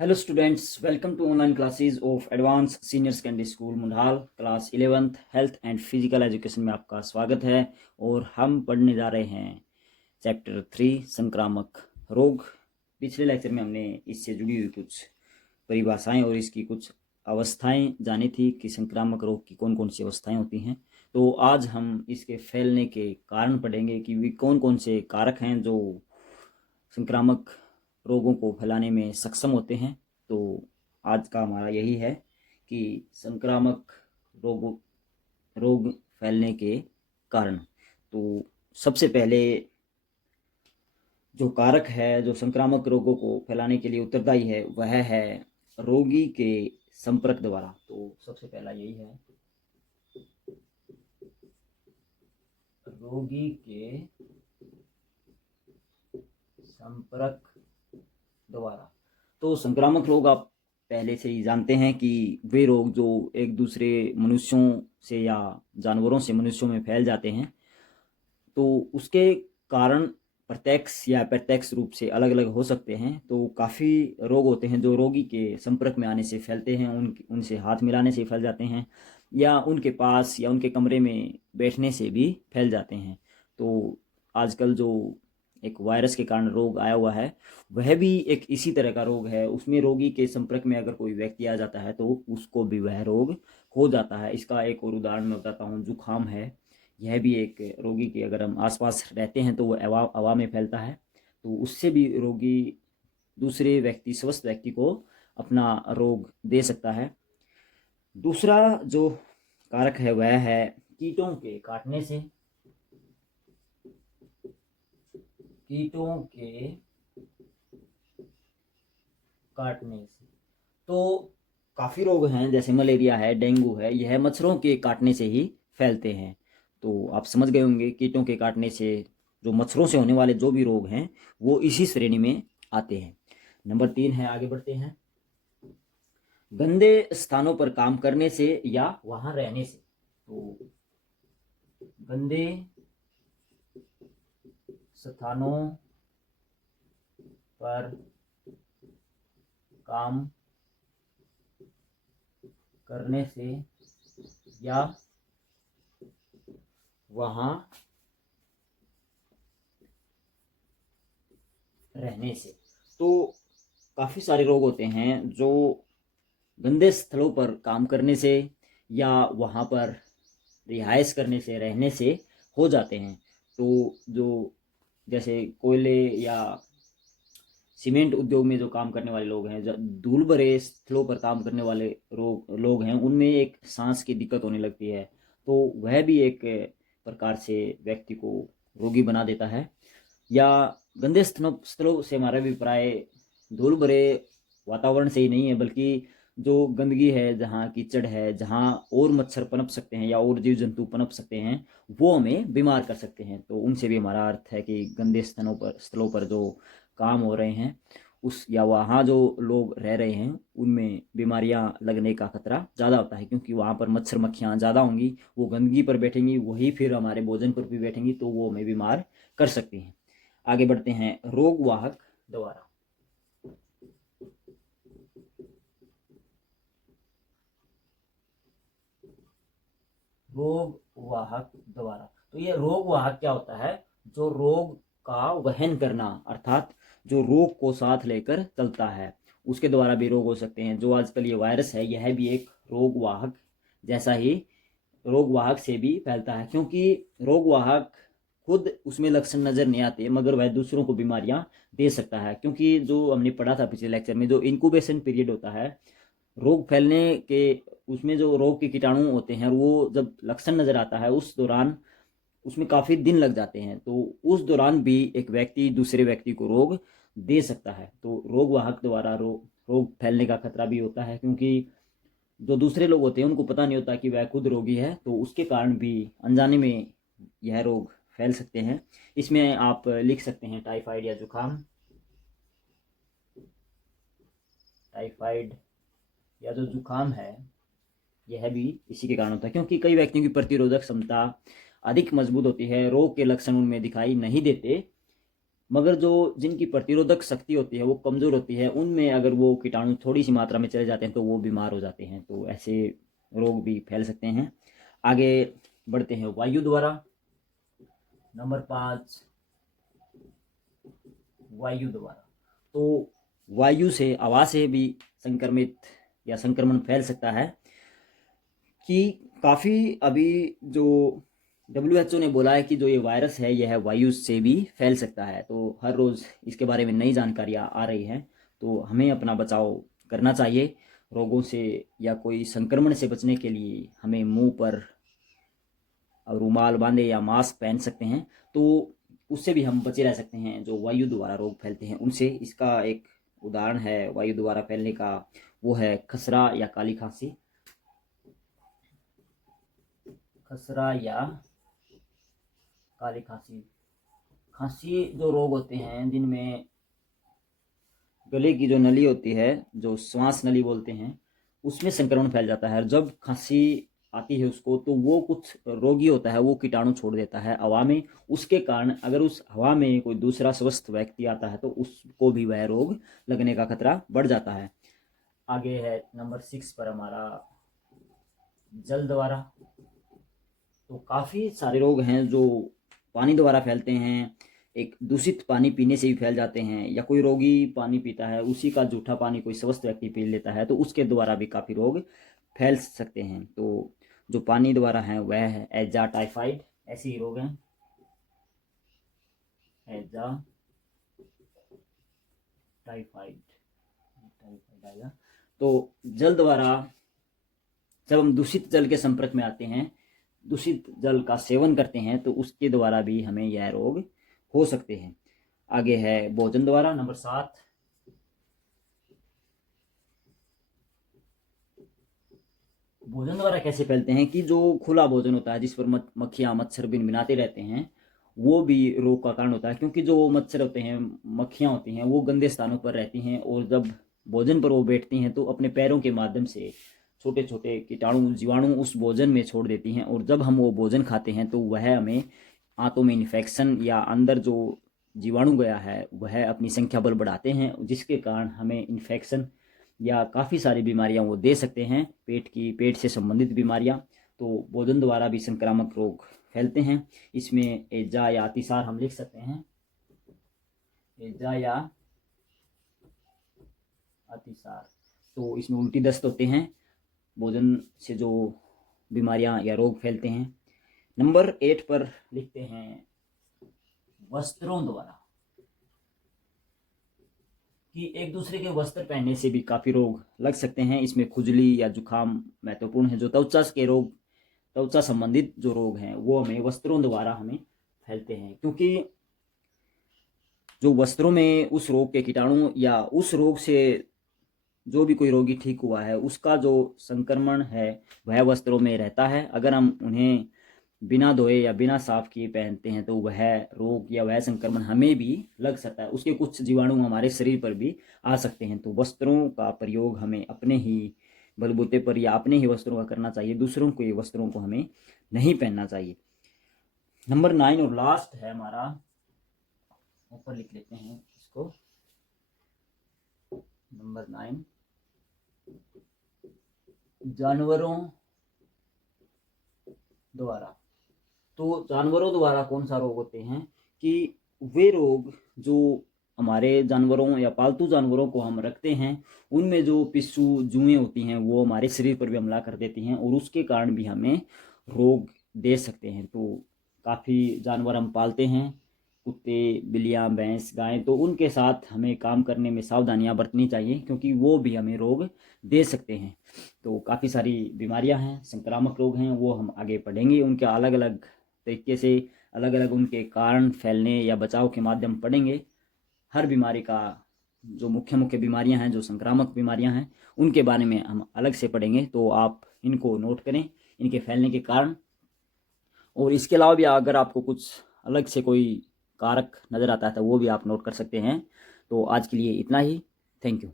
Hello students, welcome to online classes of Advanced Senior Secondary School मुंडाल class 11th health and physical education में आपका स्वागत है। और हम पढ़ने जा रहे हैं चैप्टर 3 संक्रामक रोग। पिछले लेक्चर में हमने इससे जुड़ी हुई कुछ परिभाषाएं और इसकी कुछ अवस्थाएं जानी थी कि संक्रामक रोग की कौन कौन सी अवस्थाएं होती हैं। तो आज हम इसके फैलने के कारण पढ़ेंगे कि वे कौन कौन से कारक हैं जो संक्रामक रोगों को फैलाने में सक्षम होते हैं। तो आज का हमारा यही है कि संक्रामक रोग फैलने के कारण। तो सबसे पहले जो कारक है जो संक्रामक रोगों को फैलाने के लिए उत्तरदायी है वह है रोगी के संपर्क द्वारा। तो सबसे पहला यही है, रोगी के संपर्क द्वारा। तो संक्रामक रोग आप पहले से ही जानते हैं कि वे रोग जो एक दूसरे मनुष्यों से या जानवरों से मनुष्यों में फैल जाते हैं, तो उसके कारण प्रत्यक्ष या अप्रत्यक्ष रूप से अलग अलग हो सकते हैं। तो काफ़ी रोग होते हैं जो रोगी के संपर्क में आने से फैलते हैं, उनसे हाथ मिलाने से फैल जाते हैं या उनके पास या उनके कमरे में बैठने से भी फैल जाते हैं। तो आजकल जो एक वायरस के कारण रोग आया हुआ है वह भी एक इसी तरह का रोग है। उसमें रोगी के संपर्क में अगर कोई व्यक्ति आ जाता है तो उसको भी वह रोग हो जाता है। इसका एक और उदाहरण मैं बताता हूँ, जुखाम है। यह भी एक रोगी के अगर हम आसपास रहते हैं तो वह हवा में फैलता है, तो उससे भी रोगी दूसरे व्यक्ति स्वस्थ व्यक्ति को अपना रोग दे सकता है। दूसरा जो कारक है वह है कीटों के काटने से। कीटों के काटने से तो काफ़ी रोग हैं, जैसे मलेरिया है, डेंगू है, यह मच्छरों के काटने से ही फैलते हैं। तो आप समझ गए होंगे कीटों के काटने से जो मच्छरों से होने वाले जो भी रोग हैं वो इसी श्रेणी में आते हैं। नंबर 3 है, आगे बढ़ते हैं, गंदे स्थानों पर काम करने से या वहां रहने से। तो गंदे स्थानों पर काम करने से या वहां रहने से। तो काफ़ी सारे रोग होते हैं जो गंदे स्थलों पर काम करने से या वहाँ पर रिहाइश करने से रहने से हो जाते हैं। तो जो जैसे कोयले या सीमेंट उद्योग में जो काम करने वाले लोग हैं, जो धूल भरे स्थलों पर काम करने वाले लोग हैं, उनमें एक सांस की दिक्कत होने लगती है। तो वह भी एक प्रकार से व्यक्ति को रोगी बना देता है। या गंदे स्थलों से हमारा अभिप्राय धूल भरे वातावरण से ही नहीं है, बल्कि जो गंदगी है, जहाँ कीचड़ है, जहाँ और मच्छर पनप सकते हैं या और जीव जंतु पनप सकते हैं, वो हमें बीमार कर सकते हैं। तो उनसे भी हमारा अर्थ है कि गंदे स्थलों पर जो काम हो रहे हैं उस या वहाँ जो लोग रह रहे हैं उनमें बीमारियां लगने का खतरा ज़्यादा होता है, क्योंकि वहाँ पर मच्छर मक्खियाँ ज़्यादा होंगी, वो गंदगी पर बैठेंगी, वही फिर हमारे भोजन पर भी बैठेंगी, तो वो हमें बीमार कर सकती हैं। आगे बढ़ते हैं, रोग वाहक द्वारा। रोग वाहक द्वारा, तो ये रोग वाहक क्या होता है? जो रोग का वहन करना, अर्थात जो रोग को साथ लेकर चलता है, उसके द्वारा भी रोग हो सकते हैं। जो आजकल ये वायरस है यह भी एक रोग वाहक जैसा ही रोग वाहक से भी फैलता है, क्योंकि रोग वाहक खुद उसमें लक्षण नजर नहीं आते मगर वह दूसरों को बीमारियां दे सकता है। क्योंकि जो हमने पढ़ा था पिछले लेक्चर में, जो इंक्यूबेशन पीरियड होता है रोग फैलने के, उसमें जो रोग के कीटाणु होते हैं वो जब लक्षण नजर आता है उस दौरान उसमें काफी दिन लग जाते हैं। तो उस दौरान भी एक व्यक्ति दूसरे व्यक्ति को रोग दे सकता है। तो रोग वाहक द्वारा रोग फैलने का खतरा भी होता है, क्योंकि जो दूसरे लोग होते हैं उनको पता नहीं होता कि वह खुद रोगी है, तो उसके कारण भी अनजाने में यह रोग फैल सकते हैं। इसमें आप लिख सकते हैं टाइफाइड या जुकाम, टाइफाइड या जो जुकाम है यह भी इसी के कारण होता है, क्योंकि कई व्यक्तियों की प्रतिरोधक क्षमता अधिक मजबूत होती है, रोग के लक्षण उनमें दिखाई नहीं देते मगर जो जिनकी प्रतिरोधक शक्ति होती है वो कमज़ोर होती है, उनमें अगर वो कीटाणु थोड़ी सी मात्रा में चले जाते हैं तो वो बीमार हो जाते हैं, तो ऐसे रोग भी फैल सकते हैं। आगे बढ़ते हैं वायु द्वारा। नंबर 5, वायु द्वारा। तो वायु से, हवा से भी संक्रमित या संक्रमण फैल सकता है कि काफ़ी अभी जो WHO ने बोला है कि जो ये वायरस है यह वायु से भी फैल सकता है। तो हर रोज़ इसके बारे में नई जानकारियाँ आ रही हैं, तो हमें अपना बचाव करना चाहिए रोगों से या कोई संक्रमण से बचने के लिए हमें मुंह पर रुमाल बांधे या मास्क पहन सकते हैं, तो उससे भी हम बचे रह सकते हैं जो वायु द्वारा रोग फैलते हैं उनसे। इसका एक उदाहरण है वायु द्वारा फैलने का, वो है खसरा या काली खांसी। खसरा या काली खांसी, खांसी जो रोग होते हैं जिनमें गले की जो नली होती है, जो श्वास नली बोलते हैं, उसमें संक्रमण फैल जाता है। जब खांसी आती है उसको, तो वो कुछ रोगी होता है वो कीटाणु छोड़ देता है हवा में, उसके कारण अगर उस हवा में कोई दूसरा स्वस्थ व्यक्ति आता है तो उसको भी वह रोग लगने का खतरा बढ़ जाता है। आगे है नंबर 6 पर हमारा जल द्वारा। तो काफ़ी सारे रोग हैं जो पानी द्वारा फैलते हैं। एक दूषित पानी पीने से भी फैल जाते हैं, या कोई रोगी पानी पीता है, उसी का जूठा पानी कोई स्वस्थ व्यक्ति पी लेता है तो उसके द्वारा भी काफ़ी रोग फैल सकते हैं। तो जो पानी द्वारा है वह है हैजा, टाइफाइड, ऐसे ही रोग हैं। हैजा, टाइफाइड, आएगा। तो जल द्वारा जब हम दूषित जल के संपर्क में आते हैं, दूषित जल का सेवन करते हैं, तो उसके द्वारा भी हमें यह रोग हो सकते हैं। आगे है भोजन द्वारा, नंबर 7। भोजन द्वारा कैसे फैलते हैं कि जो खुला भोजन होता है जिस पर मक्खियाँ मच्छर भिनभिनाते रहते हैं, वो भी रोग का कारण होता है। क्योंकि जो मच्छर होते हैं, मक्खियाँ होती हैं, वो गंदे स्थानों पर रहती हैं और जब भोजन पर वो बैठती हैं तो अपने पैरों के माध्यम से छोटे छोटे कीटाणु जीवाणु उस भोजन में छोड़ देती हैं, और जब हम वो भोजन खाते हैं तो वह हमें आंतों में इन्फेक्शन या अंदर जो जीवाणु गया है वह अपनी संख्या बल बढ़ाते हैं, जिसके कारण हमें इन्फेक्शन या काफ़ी सारी बीमारियां वो दे सकते हैं, पेट से संबंधित बीमारियां। तो भोजन द्वारा भी संक्रामक रोग फैलते हैं। इसमें हैजा या अतिसार हम लिख सकते हैं, हैजा या अतिसार। तो इसमें उल्टी दस्त होते हैं, भोजन से जो बीमारियां या रोग फैलते हैं। नंबर 8 पर लिखते हैं वस्त्रों द्वारा, कि एक दूसरे के वस्त्र पहनने से भी काफ़ी रोग लग सकते हैं। इसमें खुजली या जुखाम महत्वपूर्ण है। जो त्वचा के रोग, त्वचा संबंधित जो रोग हैं वो हमें वस्त्रों द्वारा हमें फैलते हैं, क्योंकि जो वस्त्रों में उस रोग के कीटाणु या उस रोग से जो भी कोई रोगी ठीक हुआ है उसका जो संक्रमण है वह वस्त्रों में रहता है। अगर हम उन्हें बिना धोए या बिना साफ किए पहनते हैं तो वह रोग या वह संक्रमण हमें भी लग सकता है, उसके कुछ जीवाणु हमारे शरीर पर भी आ सकते हैं। तो वस्त्रों का प्रयोग हमें अपने ही बलबूते पर या अपने ही वस्त्रों का करना चाहिए, दूसरों के वस्त्रों को हमें नहीं पहनना चाहिए। नंबर 9 और लास्ट है हमारा, ऊपर लिख लेते हैं इसको, नंबर 9 जानवरों द्वारा। तो जानवरों द्वारा कौन सा रोग होते हैं कि वे रोग जो हमारे जानवरों या पालतू जानवरों को हम रखते हैं उनमें जो पिस्सू जुएं होती हैं वो हमारे शरीर पर भी हमला कर देती हैं और उसके कारण भी हमें रोग दे सकते हैं। तो काफ़ी जानवर हम पालते हैं, कुत्ते, बिल्लियाँ, भैंस, गाय, तो उनके साथ हमें काम करने में सावधानियां बरतनी चाहिए, क्योंकि वो भी हमें रोग दे सकते हैं। तो काफ़ी सारी बीमारियां हैं, संक्रामक रोग हैं, वो हम आगे पढ़ेंगे। उनके अलग अलग तरीके से अलग अलग उनके कारण, फैलने या बचाव के माध्यम पढ़ेंगे। हर बीमारी का जो मुख्य मुख्य बीमारियां हैं, जो संक्रामक बीमारियां हैं, उनके बारे में हम अलग से पढ़ेंगे। तो आप इनको नोट करें, इनके फैलने के कारण। और इसके अलावा भी अगर आपको कुछ अलग से कोई कारक नज़र आता है तो वो भी आप नोट कर सकते हैं। तो आज के लिए इतना ही। Thank you.